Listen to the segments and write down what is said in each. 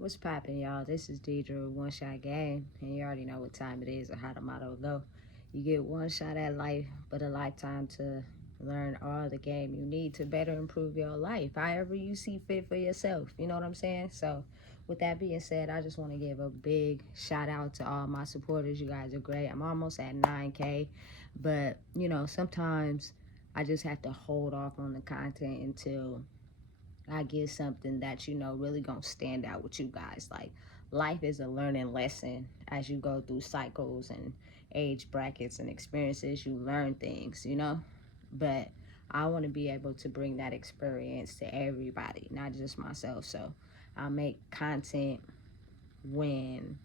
What's poppin', y'all? This is Deidre with One Shot Game, and you already know what time it is or how the motto go. You get one shot at life, but a lifetime to learn all the game you need to better improve your life, however you see fit for yourself. You know what I'm saying? So, with that being said, I just want to give a big shout out to all my supporters. You guys are great. I'm almost at 9K, but sometimes I just have to hold off on the content until I get something that really gonna stand out with you guys. Like, life is a learning lesson. As you go through cycles and age brackets and experiences, you learn things. But I want to be able to bring that experience to everybody, not just myself. So I make content when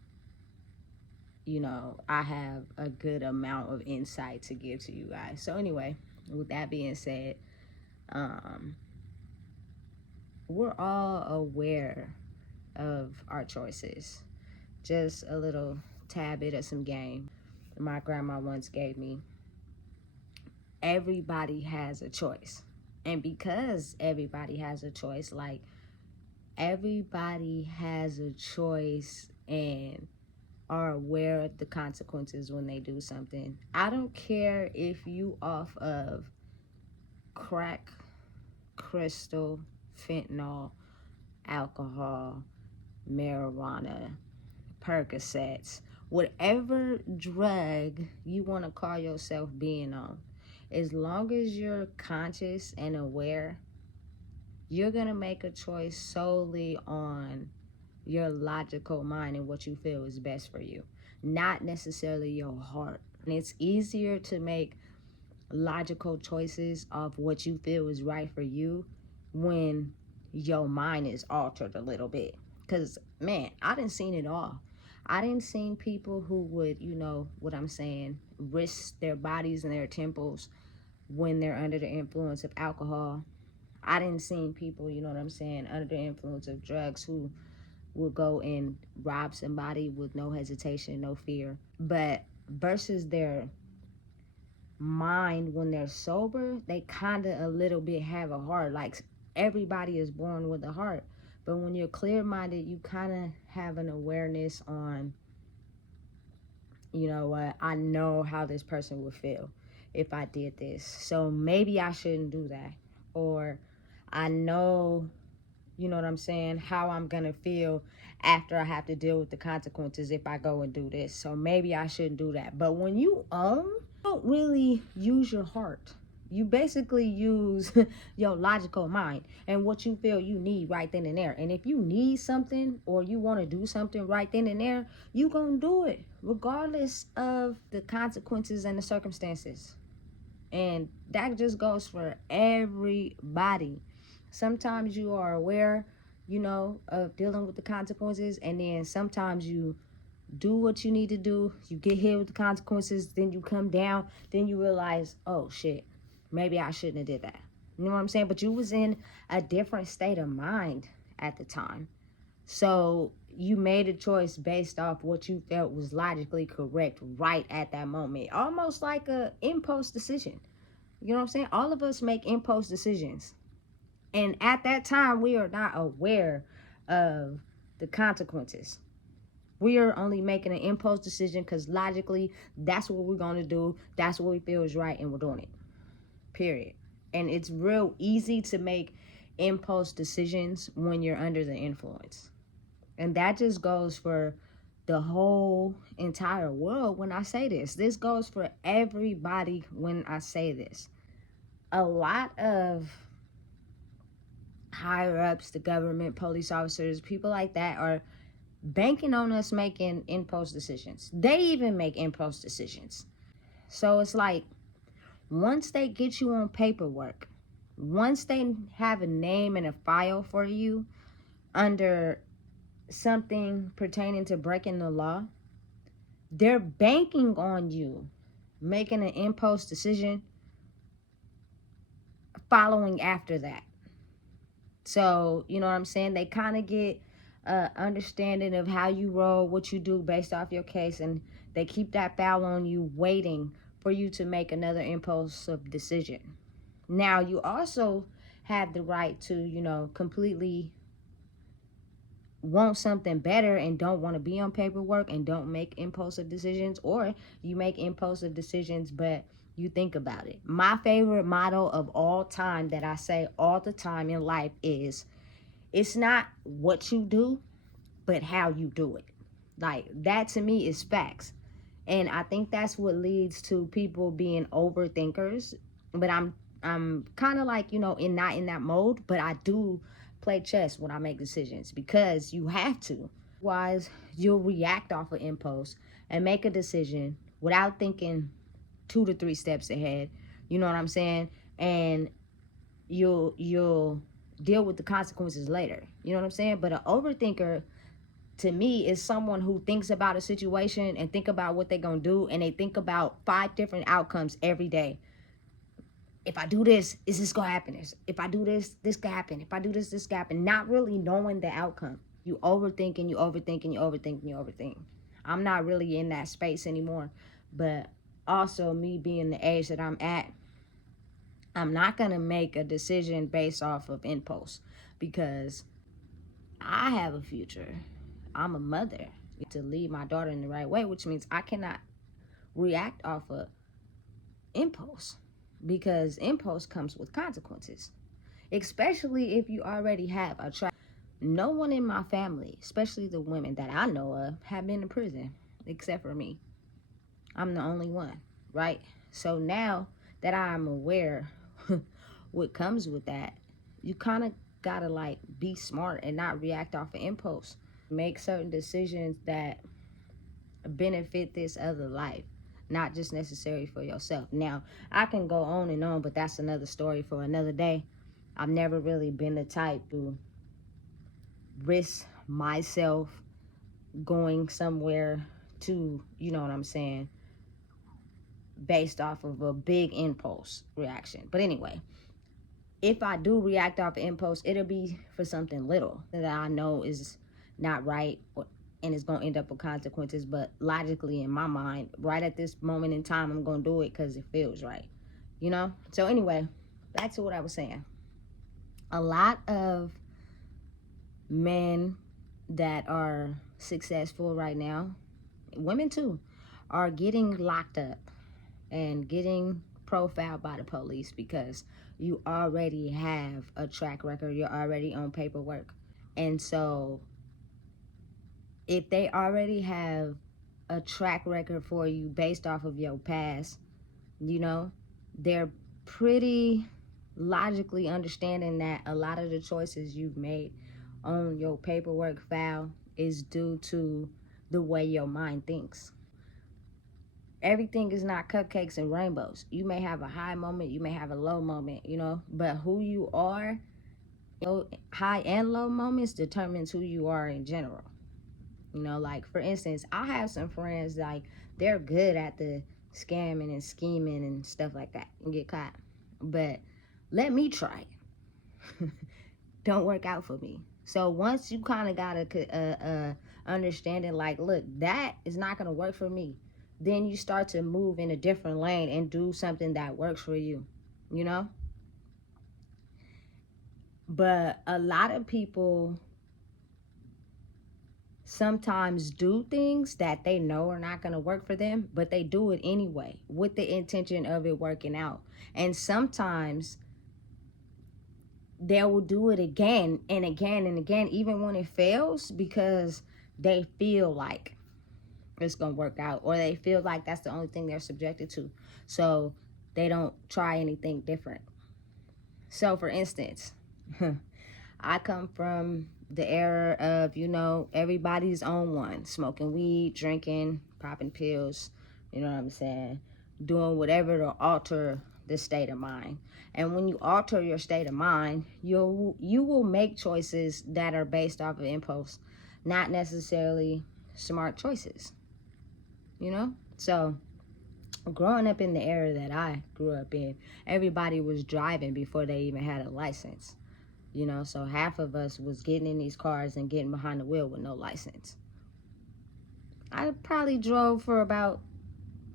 I have a good amount of insight to give to you guys. So anyway, with that being said, um we're all aware of our choices. Just a little tad bit of some game my grandma once gave me. Everybody has a choice. And because everybody has a choice, like, everybody has a choice and are aware of the consequences when they do something. I don't care if you off of crack, crystal, fentanyl, alcohol, marijuana, Percocets, whatever drug you want to call yourself being on. As long as you're conscious and aware, you're going to make a choice solely on your logical mind and what you feel is best for you, not necessarily your heart. And it's easier to make logical choices of what you feel is right for you when your mind is altered a little bit. Because, man, I done seen it all. I didn't seen people who would, what I'm saying, risk their bodies and their temples when they're under the influence of alcohol. I didn't seen people, what I'm saying, under the influence of drugs who would go and rob somebody with no hesitation, no fear. But versus their mind when they're sober, they kind of a little bit have a heart. Like, everybody is born with a heart. But when you're clear-minded, you kind of have an awareness on, what, I know how this person would feel if I did this. So maybe I shouldn't do that. Or I know, what I'm saying, how I'm going to feel after I have to deal with the consequences if I go and do this. So maybe I shouldn't do that. But when you don't really use your heart. You basically use your logical mind and what you feel you need right then and there. And if you need something or you want to do something right then and there, you gonna do it regardless of the consequences and the circumstances. And that just goes for everybody. Sometimes you are aware, of dealing with the consequences, and then sometimes you do what you need to do, you get hit with the consequences, then you come down, then you realize, oh shit, maybe I shouldn't have did that. You know what I'm saying? But you was in a different state of mind at the time. So you made a choice based off what you felt was logically correct right at that moment. Almost like a impulse decision. You know what I'm saying? All of us make impulse decisions. And at that time, we are not aware of the consequences. We are only making an impulse decision because logically, that's what we're going to do. That's what we feel is right, and we're doing it. Period. And it's real easy to make impulse decisions when you're under the influence. And that just goes for the whole entire world when I say this. This goes for everybody when I say this. A lot of higher ups, the government, police officers, people like that are banking on us making impulse decisions. They even make impulse decisions. So it's like, once they get you on paperwork, once they have a name and a file for you under something pertaining to breaking the law, they're banking on you making an impulse decision following after that. So, you know what I'm saying? They kind of get understanding of how you roll, what you do based off your case, and they keep that file on you waiting for you to make another impulsive decision. Now, you also have the right to, completely want something better and don't want to be on paperwork and don't make impulsive decisions, or you make impulsive decisions but you think about it. My favorite motto of all time that I say all the time in life is, it's not what you do, but how you do it. Like, that to me is facts. And I think that's what leads to people being overthinkers. But I'm kind of like, not in that mode, but I do play chess when I make decisions, because you have to. Otherwise, you'll react off of impulse and make a decision without thinking 2 to 3 steps ahead. You know what I'm saying? And you'll deal with the consequences later. You know what I'm saying? But an overthinker, to me, is someone who thinks about a situation and think about what they're gonna do, and they think about 5 different outcomes every day. If I do this, is this gonna happen? If I do this, this could happen. If I do this, this could happen. Not really knowing the outcome. You overthink and you overthink and you overthink and you overthink. I'm not really in that space anymore. But also, me being the age that I'm at, I'm not gonna make a decision based off of impulse, because I have a future. I'm a mother to lead my daughter in the right way, which means I cannot react off of impulse, because impulse comes with consequences, especially if you already have a track. No one in my family, especially the women that I know of, have been in prison except for me. I'm the only one, right? So now that I'm aware what comes with that, you kind of gotta like be smart and not react off of impulse. Make certain decisions that benefit this other life, not just necessary for yourself. Now, I can go on and on, but that's another story for another day. I've never really been the type to risk myself going somewhere to, you know what I'm saying, based off of a big impulse reaction. But anyway, if I do react off impulse, it'll be for something little that I know is not right, and it's going to end up with consequences. But logically, in my mind, right at this moment in time, I'm going to do it because it feels right, So anyway, back to what I was saying. A lot of men that are successful right now, women too, are getting locked up and getting profiled by the police because you already have a track record, you're already on paperwork. And so if they already have a track record for you based off of your past, they're pretty logically understanding that a lot of the choices you've made on your paperwork file is due to the way your mind thinks. Everything is not cupcakes and rainbows. You may have a high moment, you may have a low moment, but who you are, high and low moments determines who you are in general. Like, for instance, I have some friends, like, they're good at the scamming and scheming and stuff like that and get caught. But let me try it. Don't work out for me. So once you kind of got a understanding, like, look, that is not going to work for me, then you start to move in a different lane and do something that works for you, But a lot of people sometimes do things that they know are not going to work for them, but they do it anyway with the intention of it working out. And sometimes they will do it again and again and again, even when it fails, because they feel like it's going to work out, or they feel like that's the only thing they're subjected to. So they don't try anything different. So for instance, I come from the era of, everybody's on one, smoking weed, drinking, popping pills, you know what I'm saying, doing whatever to alter the state of mind. And when you alter your state of mind, you will make choices that are based off of impulse, not necessarily smart choices, So growing up in the era that I grew up in, everybody was driving before they even had a license. So half of us was getting in these cars and getting behind the wheel with no license. I probably drove for about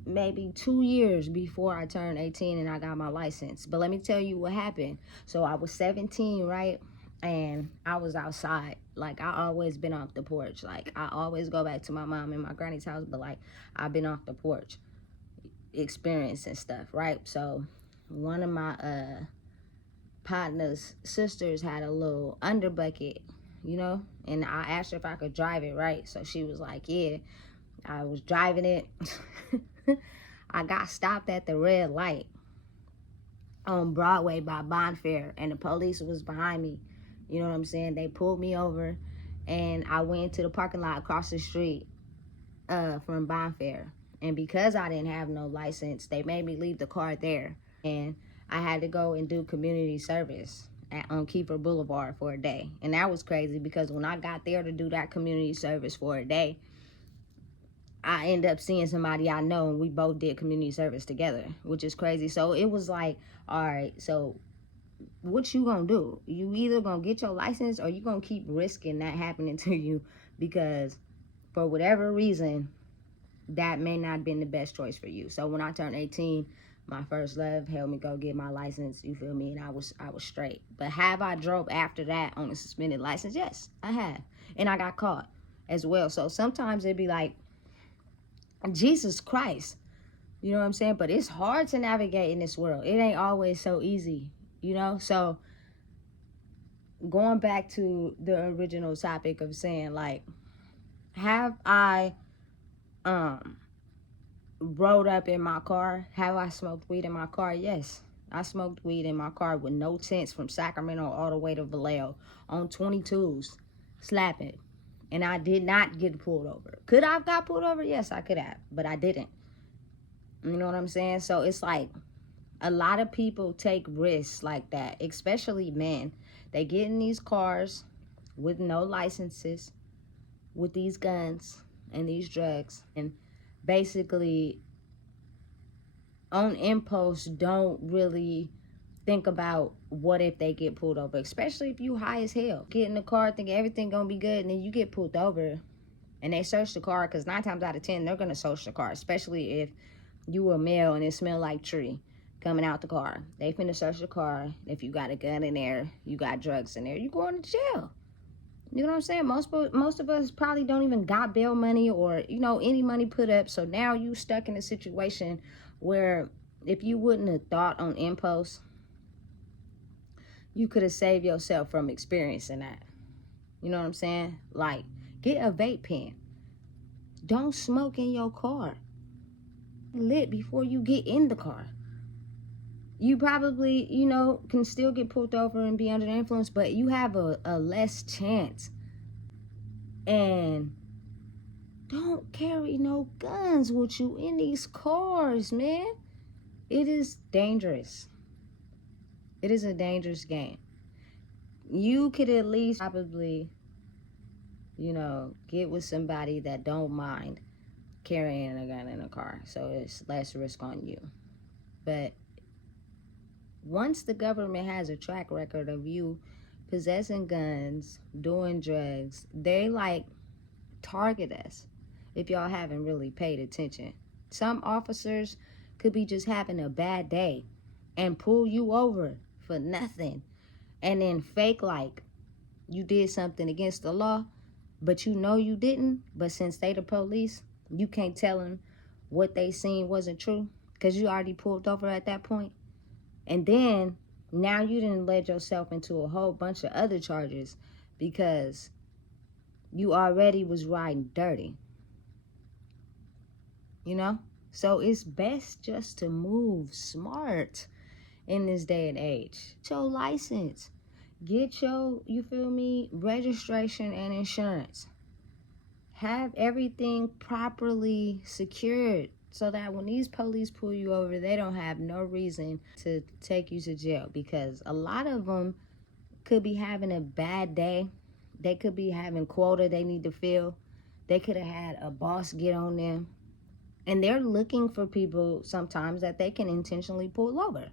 maybe 2 years before I turned 18 and I got my license. But let me tell you what happened. So I was 17, right? And I was outside, Like, I always been off the porch. Like, I always go back to my mom and my granny's house, but like, I've been off the porch experiencing stuff, right? So one of my partner's sisters had a little under bucket, you know, and I asked her if I could drive it, right? So she was like, yeah. I was driving it. I got stopped at the red light on Broadway by Bonfair, and the police was behind me. You know what I'm saying? They pulled me over, and I went to the parking lot across the street from Bonfair. And because I didn't have no license, they made me leave the car there. And I had to go and do community service on Kiefer Boulevard for a day. And that was crazy because when I got there to do that community service for a day, I ended up seeing somebody I know, and we both did community service together, which is crazy. So it was like, all right, so what you gonna do? You either gonna get your license or you gonna keep risking that happening to you, because for whatever reason, that may not have been the best choice for you. So when I turned 18, my first love helped me go get my license, you feel me? And I was straight. But have I drove after that on a suspended license? Yes, I have. And I got caught as well. So sometimes it'd be like, Jesus Christ, you know what I'm saying? But it's hard to navigate in this world. It ain't always so easy, you know? So going back to the original topic of saying, like, have I rode up in my car? Have I smoked weed in my car? Yes. I smoked weed in my car with no tents from Sacramento all the way to Vallejo on 22s, slapping. And I did not get pulled over. Could I have got pulled over? Yes, I could have, but I didn't. You know what I'm saying? So it's like a lot of people take risks like that, especially men. They get in these cars with no licenses, with these guns and these drugs, and basically on impulse don't really think about what if they get pulled over, especially if you high as hell. Get in the car thinking everything gonna be good, and then you get pulled over and they search the car, because 9 times out of 10 they're gonna search the car, especially if you a male and it smell like tree coming out the car. They finna search the car. If you got a gun in there, you got drugs in there, you going to jail. You know what I'm saying? Most of us probably don't even got bail money or, you know, any money put up. So now you stuck in a situation where if you wouldn't have thought on impulse, you could have saved yourself from experiencing that. You know what I'm saying? Like, get a vape pen. Don't smoke in your car. Lit before you get in the car. You probably, you know, can still get pulled over and be under the influence, but you have a less chance. And don't carry no guns with you in these cars, man. It is dangerous. It is a dangerous game. You could at least probably, you know, get with somebody that don't mind carrying a gun in a car, so it's less risk on you. But once the government has a track record of you possessing guns, doing drugs, they like target us if y'all haven't really paid attention. Some officers could be just having a bad day and pull you over for nothing, and then fake like you did something against the law, but you know you didn't. But since they the police, you can't tell them what they seen wasn't true, because you already pulled over at that point. And then now you didn't led yourself into a whole bunch of other charges because you already was riding dirty. You know? So it's best just to move smart in this day and age. Get your license. Get your, you feel me, registration and insurance. Have everything properly secured so that when these police pull you over, they don't have no reason to take you to jail, because a lot of them could be having a bad day. They could be having quota they need to fill. They could have had a boss get on them. And they're looking for people sometimes that they can intentionally pull over.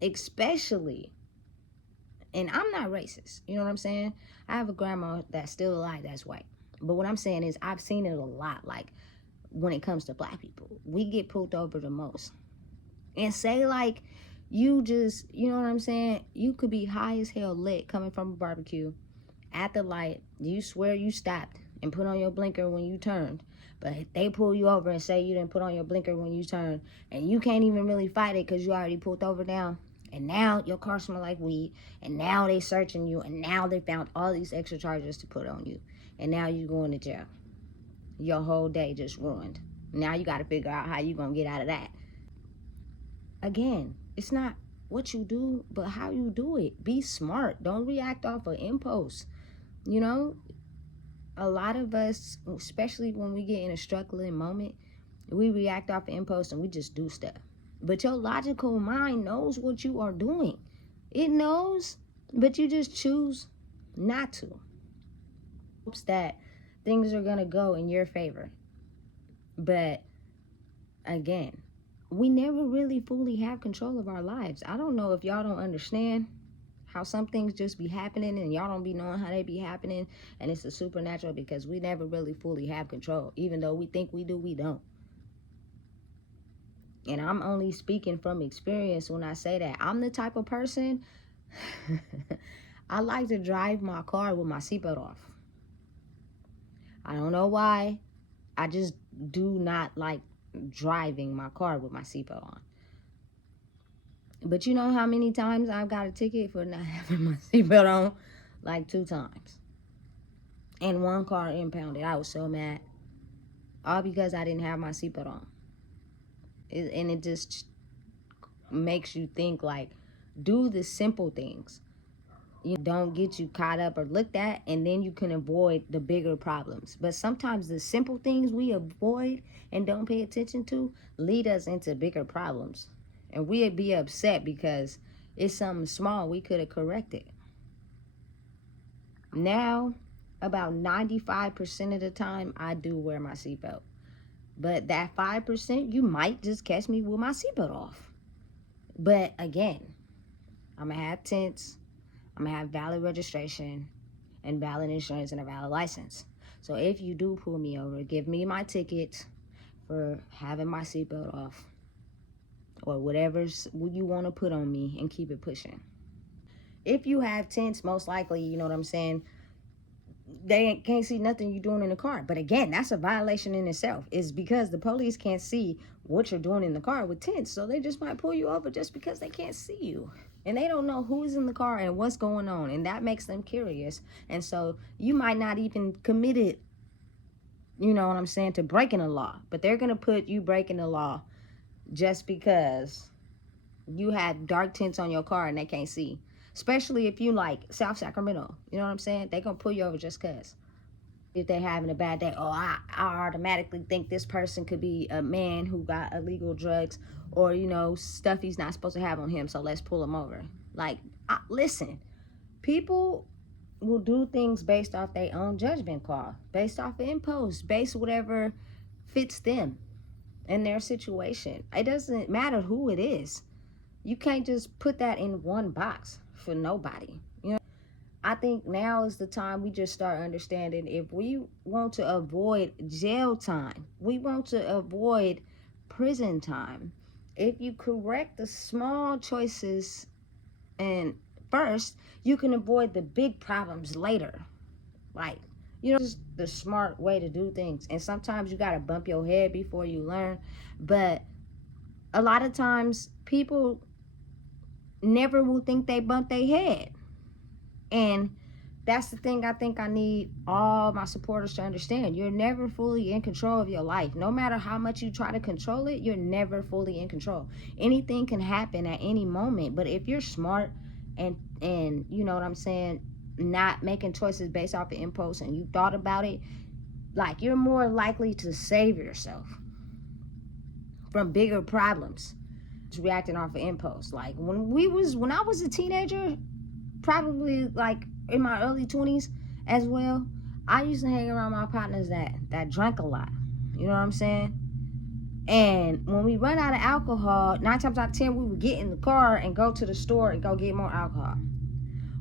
Especially, and I'm not racist, you know what I'm saying? I have a grandma that's still alive that's white. But what I'm saying is I've seen it a lot. Like, when it comes to black people, we get pulled over the most. And say like you just, you know what I'm saying? You could be high as hell lit coming from a barbecue, at the light, you swear you stopped and put on your blinker when you turned, but they pull you over and say you didn't put on your blinker when you turned, and you can't even really fight it because you already pulled over down, and now your car smells like weed, and now they searching you, and now they found all these extra charges to put on you, and now you going to jail. Your whole day just ruined. Now you got to figure out how you gonna get out of that. Again, it's not what you do, but how you do it. Be smart. Don't react off of impulse. You know, a lot of us, especially when we get in a struggling moment, we react off of impulse and we just do stuff. But your logical mind knows what you are doing. It knows, but you just choose not to. Hopes that things are gonna go in your favor. But again, we never really fully have control of our lives. I don't know if y'all don't understand how some things just be happening and y'all don't be knowing how they be happening, and it's the supernatural, because we never really fully have control. Even though we think we do, we don't. And I'm only speaking from experience when I say that. I'm the type of person, I like to drive my car with my seatbelt off. I don't know why. I just do not like driving my car with my seatbelt on. But you know how many times I've got a ticket for not having my seatbelt on? Like 2 times. And 1 car impounded. I was so mad. All because I didn't have my seatbelt on. And it just makes you think, like, do the simple things. You don't get you caught up or looked at, and then you can avoid the bigger problems. But sometimes the simple things we avoid and don't pay attention to lead us into bigger problems. And we'd be upset because it's something small we could have corrected. Now, about 95% of the time, I do wear my seatbelt. But that 5%, you might just catch me with my seatbelt off. But again, I'm going to have tents. I'm going to have valid registration and valid insurance and a valid license. So if you do pull me over, give me my ticket for having my seatbelt off, or whatever you want to put on me, and keep it pushing. If you have tents, most likely, you know what I'm saying, they can't see nothing you're doing in the car. But again, that's a violation in itself. It's because the police can't see what you're doing in the car with tents. So they just might pull you over just because they can't see you. And they don't know who's in the car and what's going on. And that makes them curious. And so you might not even commit it, you know what I'm saying, to breaking the law. But they're going to put you breaking the law just because you had dark tints on your car and they can't see. Especially if you like South Sacramento. You know what I'm saying? They're going to pull you over just because. If they're having a bad day, I automatically think this person could be a man who got illegal drugs, or, you know, stuff he's not supposed to have on him, so let's pull him over. Like, listen, people will do things based off their own judgment call, based off of impulse, based whatever fits them and their situation. It doesn't matter who it is. You can't just put that in one box for nobody. You know, I think now is the time we just start understanding, if we want to avoid jail time, we want to avoid prison time, if you correct the small choices and first, you can avoid the big problems later. Like, you know, just the smart way to do things. And sometimes you got to bump your head before you learn. But a lot of times people never will think they bumped their head. And that's the thing I think I need all my supporters to understand. You're never fully in control of your life. No matter how much you try to control it, you're never fully in control. Anything can happen at any moment. But if you're smart and you know what I'm saying, not making choices based off of impulse, and you thought about it, like, you're more likely to save yourself from bigger problems. Reacting off of impulse. Like when I was a teenager, probably like in my early 20s as well, I used to hang around my partners that drank a lot. You know what I'm saying? And when we run out of alcohol, 9 times out of 10, we would get in the car and go to the store and go get more alcohol.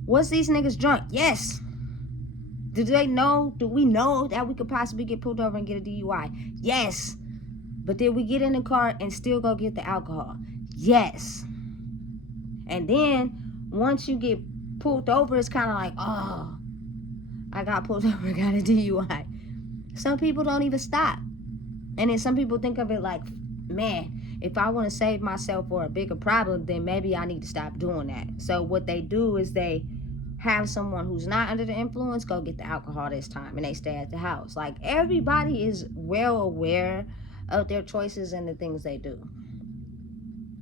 Was these niggas drunk? Yes. Do we know that we could possibly get pulled over and get a DUI? Yes. But did we get in the car and still go get the alcohol? Yes. And then once you get pulled over, it's kind of like, oh, I got pulled over, got a DUI. Some people don't even stop. And then some people think of it like, man, if I want to save myself for a bigger problem, then maybe I need to stop doing that. So what they do is they have someone who's not under the influence go get the alcohol this time, and they stay at the house. Like, everybody is well aware of their choices and the things they do.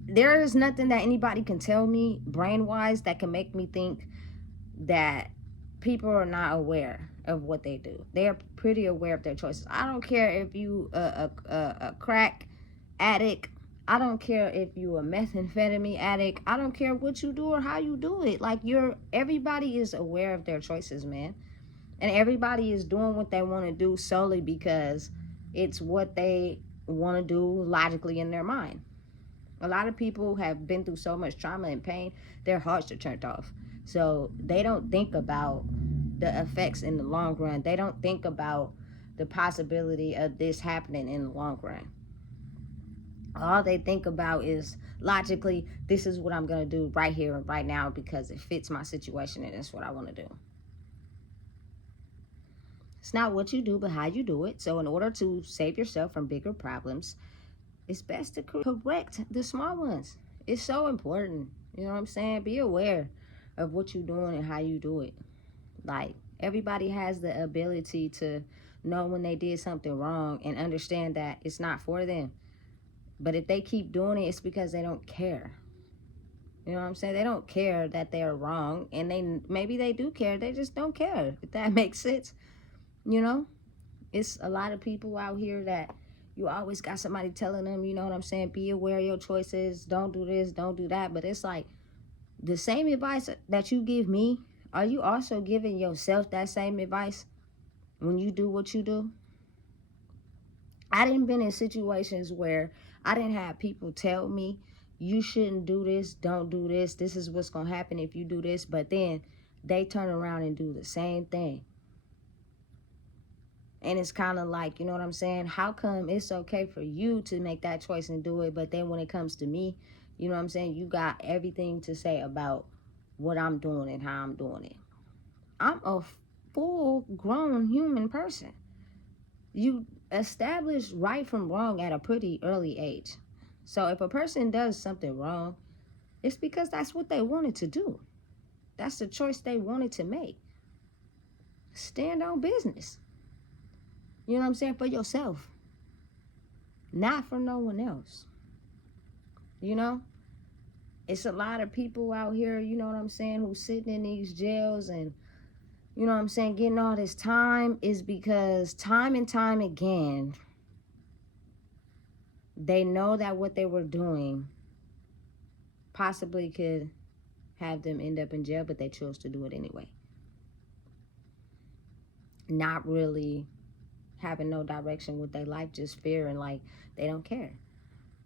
There is nothing that anybody can tell me brain-wise that can make me think that people are not aware of what they do. They are pretty aware of their choices. I don't care if you a crack addict. I don't care if you a methamphetamine addict. I don't care what you do or how you do it. Like, everybody is aware of their choices, man. And everybody is doing what they want to do solely because it's what they want to do logically in their mind. A lot of people have been through so much trauma and pain, their hearts are turned off. So they don't think about the effects in the long run. They don't think about the possibility of this happening in the long run. All they think about is logically, this is what I'm going to do right here and right now because it fits my situation and that's what I want to do. It's not what you do, but how you do it. So in order to save yourself from bigger problems, it's best to correct the small ones. It's so important. You know what I'm saying? Be aware of what you're doing and how you do it. Like, everybody has the ability to know when they did something wrong and understand that it's not for them. But if they keep doing it, it's because they don't care. You know what I'm saying? They don't care that they're wrong, and maybe they do care. They just don't care, if that makes sense. You know? It's a lot of people out here that you always got somebody telling them, you know what I'm saying, be aware of your choices, don't do this, don't do that. But it's like, the same advice that you give me, are you also giving yourself that same advice when you do what you do? I didn't been in situations where I didn't have people tell me, you shouldn't do this, don't do this, this is what's going to happen if you do this. But then they turn around and do the same thing. And it's kind of like, you know what I'm saying? How come it's okay for you to make that choice and do it, but then when it comes to me, you know what I'm saying, you got everything to say about what I'm doing and how I'm doing it. I'm a full-grown human person. You establish right from wrong at a pretty early age. So if a person does something wrong, it's because that's what they wanted to do. That's the choice they wanted to make. Stand on business. You know what I'm saying? For yourself. Not for no one else. You know? It's a lot of people out here, you know what I'm saying, who's sitting in these jails and, you know what I'm saying, getting all this time is because time and time again, they know that what they were doing possibly could have them end up in jail, but they chose to do it anyway. Not really having no direction with their life, just fearing like they don't care.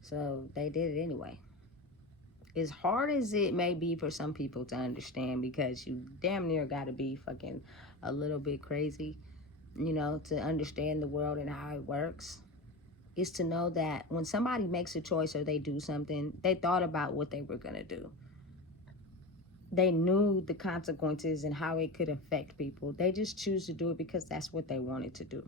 So they did it anyway. As hard as it may be for some people to understand, because you damn near got to be fucking a little bit crazy, you know, to understand the world and how it works, is to know that when somebody makes a choice or they do something, they thought about what they were going to do. They knew the consequences and how it could affect people. They just choose to do it because that's what they wanted to do.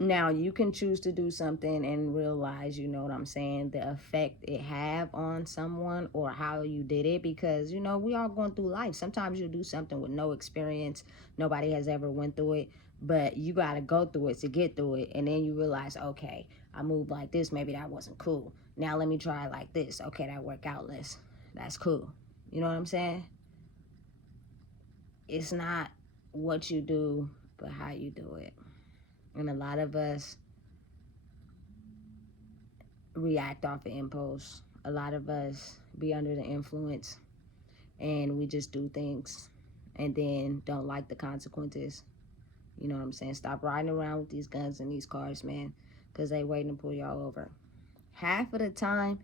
Now, you can choose to do something and realize, you know what I'm saying, the effect it have on someone or how you did it, because, you know, we all going through life. Sometimes you'll do something with no experience. Nobody has ever went through it, but you got to go through it to get through it. And then you realize, okay, I moved like this. Maybe that wasn't cool. Now let me try like this. Okay, that worked out less. That's cool. You know what I'm saying? It's not what you do, but how you do it. And a lot of us react off of impulse. A lot of us be under the influence and we just do things and then don't like the consequences. You know what I'm saying? Stop riding around with these guns and these cars, man, because they waiting to pull y'all over. Half of the time,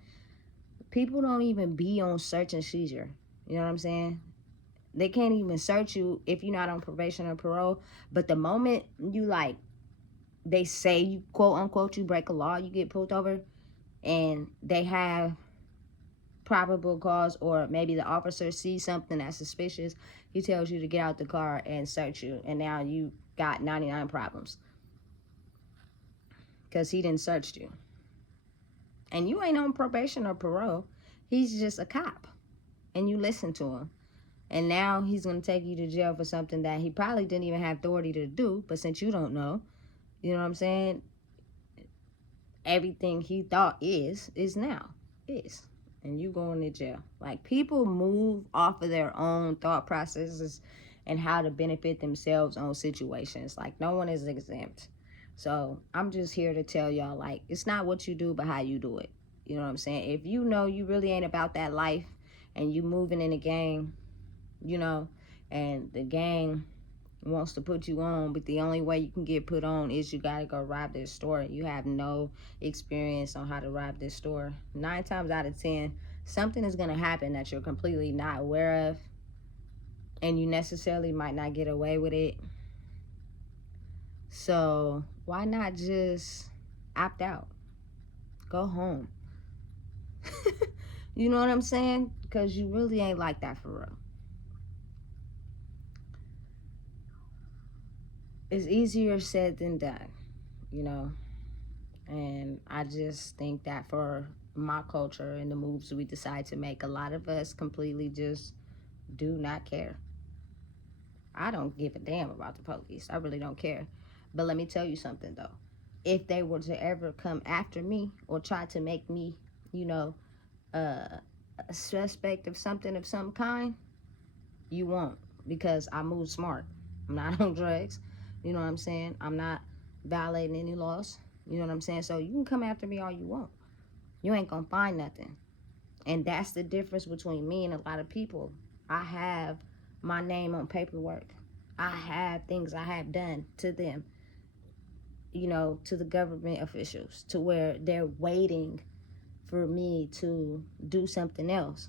people don't even be on search and seizure. You know what I'm saying? They can't even search you if you're not on probation or parole. But the moment you like, they say you, quote unquote, you break a law, you get pulled over, and they have probable cause, or maybe the officer sees something that's suspicious. He tells you to get out the car and search you, and now you got 99 problems because he didn't search you. And you ain't on probation or parole. He's just a cop, and you listen to him. And now he's going to take you to jail for something that he probably didn't even have authority to do, but since you don't know, you know what I'm saying? Everything he thought is now. And you going to jail. Like, people move off of their own thought processes and how to benefit themselves on situations. Like, no one is exempt. So I'm just here to tell y'all, like, it's not what you do, but how you do it. You know what I'm saying? If you know you really ain't about that life and you moving in a gang, you know, and the gang wants to put you on, but the only way you can get put on is you gotta go rob this store. You have no experience on how to rob this store. 9 times out of 10, something is gonna happen that you're completely not aware of, and you necessarily might not get away with it. So why not just opt out? Go home. You know what I'm saying? Because you really ain't like that for real. It's easier said than done, you know. And I just think that for my culture and the moves we decide to make, a lot of us completely just do not care. I don't give a damn about the police. I really don't care. But let me tell you something, though. If they were to ever come after me or try to make me, you know, a suspect of something of some kind, you won't, because I move smart. I'm not on drugs. You know what I'm saying? I'm not violating any laws. You know what I'm saying? So you can come after me all you want. You ain't gonna find nothing. And that's the difference between me and a lot of people. I have my name on paperwork. I have things I have done to them, you know, to the government officials, to where they're waiting for me to do something else,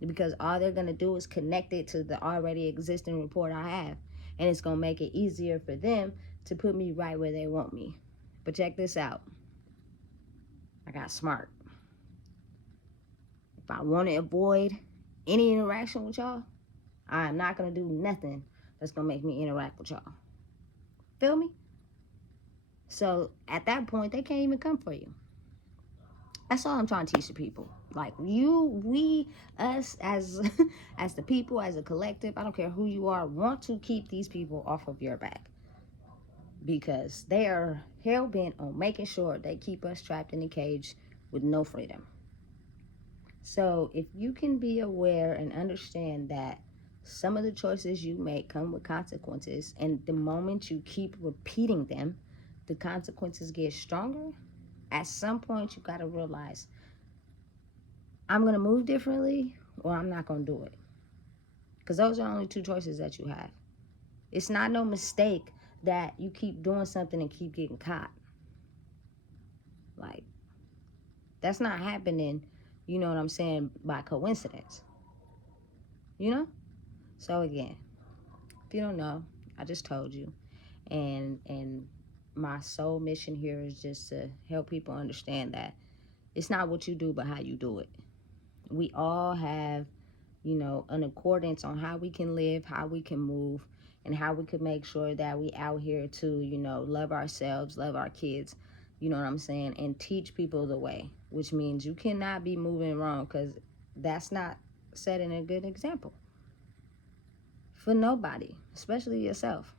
because all they're going to do is connect it to the already existing report I have, and it's going to make it easier for them to put me right where they want me. But check this out. I got smart. If I want to avoid any interaction with y'all, I am not going to do nothing that's going to make me interact with y'all. Feel me? So at that point, they can't even come for you. That's all I'm trying to teach the people. Like, us as as the people, as a collective, I don't care who you are, want to keep these people off of your back, because they are hell-bent on making sure they keep us trapped in a cage with no freedom. So if you can be aware and understand that some of the choices you make come with consequences, and the moment you keep repeating them, the consequences get stronger. At some point, you got to realize, I'm going to move differently, or I'm not going to do it. Because those are only 2 choices that you have. It's not no mistake that you keep doing something and keep getting caught. Like, that's not happening, you know what I'm saying, by coincidence. You know? So again, if you don't know, I just told you. And my sole mission here is just to help people understand that it's not what you do, but how you do it. We all have, you know, an accordance on how we can live, how we can move, and how we can make sure that we out here to, you know, love ourselves, love our kids, you know what I'm saying, and teach people the way, which means you cannot be moving wrong, because that's not setting a good example for nobody, especially yourself,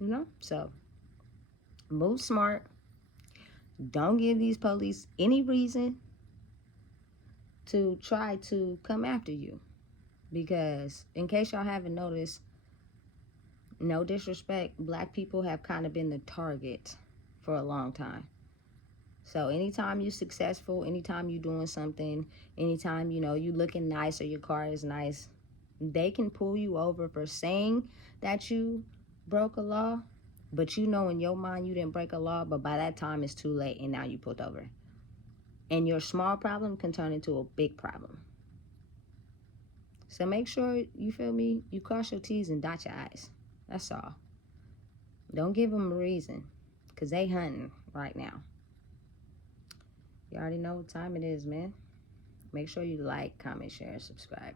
you know? So move smart. Don't give these police any reason to try to come after you, because in case y'all haven't noticed, no disrespect, Black people have kind of been the target for a long time. So anytime you're successful, anytime you're doing something, anytime, you know, you looking nice or your car is nice, they can pull you over for saying that you broke a law, but you know in your mind you didn't break a law, but by that time it's too late and now you pulled over. And your small problem can turn into a big problem. So make sure, you feel me, you cross your T's and dot your I's. That's all. Don't give them a reason, because they hunting right now. You already know what time it is, man. Make sure you like, comment, share, and subscribe.